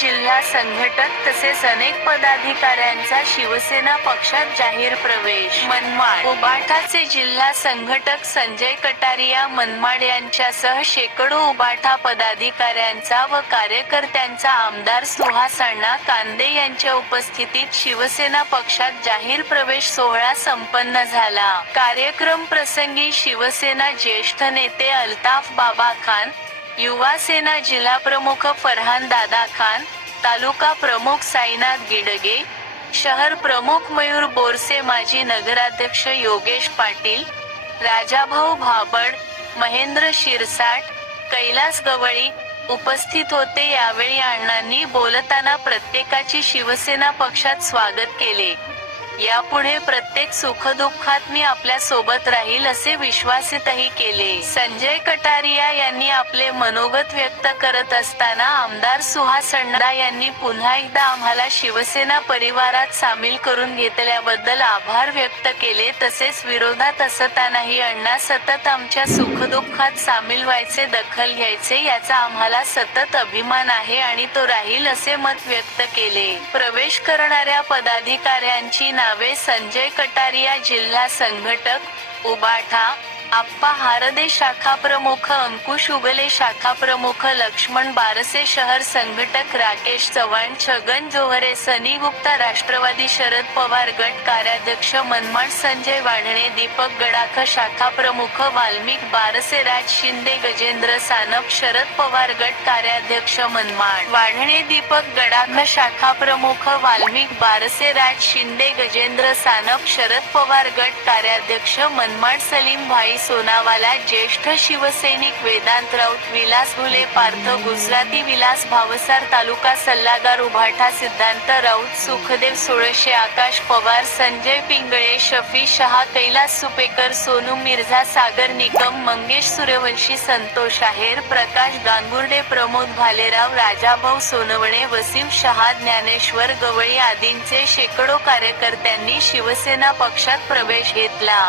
जिल्हा संघटक तसेच अनेक पदाधिकाऱ्यांचा शिवसेना पक्षात जाहीर प्रवेश. मनमाड. उबाठाचे जिल्हा संघटक संजय कटारिया मनमाड यांच्यासह शेकडो उबाठा पदाधिकाऱ्यांचा व कार्यकर्त्यांचा आमदार सुहास अण्णा कांदे यांच्या उपस्थितीत शिवसेना पक्षात जाहीर प्रवेश सोहळा संपन्न झाला. कार्यक्रम प्रसंगी शिवसेना ज्येष्ठ नेते अल्ताफ बाबा खान युवा सेना जिल्हा प्रमुख फरहान दादा खान तालुका प्रमुख साईनाथ गिडगे शहर प्रमुख मयूर बोरसे माजी नगराध्यक्ष योगेश पाटील राजाभाऊ भाबड महेंद्र शिरसाट कैलास गवळी उपस्थित होते. यावेळी अण्णांनी बोलताना प्रत्येकाची शिवसेना पक्षात स्वागत केले. यापुढे प्रत्येक सुखदुःखात मी आपल्यासोबत राहील असे विश्वासितही केले. संजय कटारिया यांनी आपले मनोगत व्यक्त करत असताना आमदार सुहास अण्णा यांनी पुन्हा एकदा आम्हाला शिवसेना परिवारात सामील करून घेतल्याबद्दल आभार व्यक्त केले. तसेच विरोधात असतानाही अण्णा सतत आमच्या सुखदुःखात सामील व्हायचे दखल घ्यायचे याचा आम्हाला सतत अभिमान आहे आणि तो राहील असे मत व्यक्त केले. प्रवेश करणाऱ्या पदाधिकाऱ्यांची ना नवे संजय कटारिया जिल्हा संघटक उबाठा आप्पा हारदे शाखा प्रमुख अंकुश उगले शाखा प्रमुख लक्ष्मण बारसे शहर संघटक राकेश चव्हाण छगन जोहरे सनी गुप्ता राष्ट्रवादी शरद पवार गट कार्याध्यक्ष मनमाड संजय वाढणे दीपक गडाख शाखा प्रमुख वाल्मिक बारसे राज शिंदे गजेंद्र सानप शरद पवार गट कार्याध्यक्ष मनमाड वाढणे दीपक गडाख शाखा प्रमुख वाल्मिक बारसे राज शिंदे गजेंद्र सानप शरद पवार गट कार्याध्यक्ष मनमाड सलीम भाई सोनावाला ज्येष्ठ शिवसैनिक वेदांत राऊत विलास घुले पार्थ गुजराती विलास भावसार तालुका सल्लागार उभाठा सिद्धांत राऊत सुखदेव सोळशे आकाश पवार संजय पिंगळे शफी शहा कैलास सुपेकर सोनू मिर्झा सागर निकम मंगेश सूर्यवंशी संतोष आहेर प्रकाश गांगुर्डे प्रमोद भालेराव राजाभाऊ सोनवणे वसीम शहा ज्ञानेश्वर गवळी आदींचे शेकडो कार्यकर्त्यांनी शिवसेना पक्षात प्रवेश घेतला.